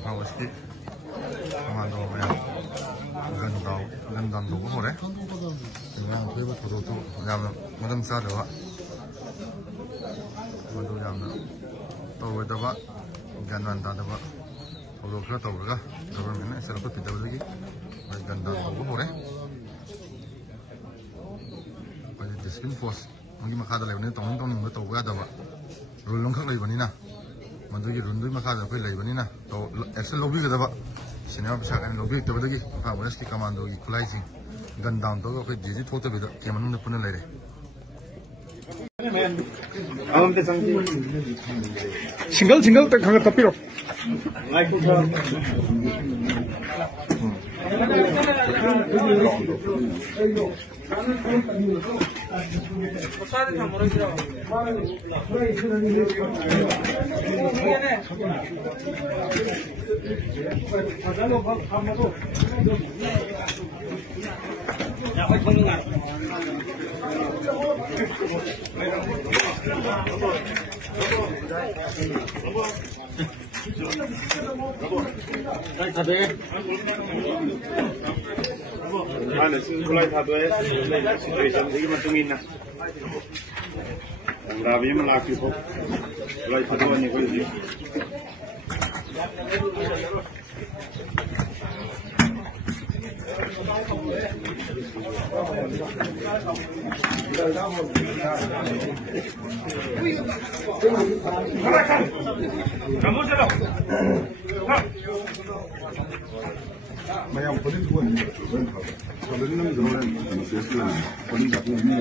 Pawasti Kamando ya Gandam tuh boleh yang itu tuh yang madam sada wa itu yang tahu itu pak Gandam tada pak kalau kita tahu lah government saya dapat tidak lagi Gandam tuh boleh pada diskin force mungkin makada lewat ini tong itu tahu ada pak rulung kak lagi bani na Mantugi rundu makada kau lagi bani na, to action lobby kita pak, sinema besar kan lobby kita lagi, pak West ki kamando ki kulai sing, gandang to kau jadi foto beda, keman nunda punya lagi. Single tak kagak tapi loh. Ano, kulay satu ya, situation ini matungin na. Ang grabe yung malaki po. Kulay satu niya ko yun. Kamu sudah. Mayang polis buat kalau ini nang drone masih sesuai polis aku ini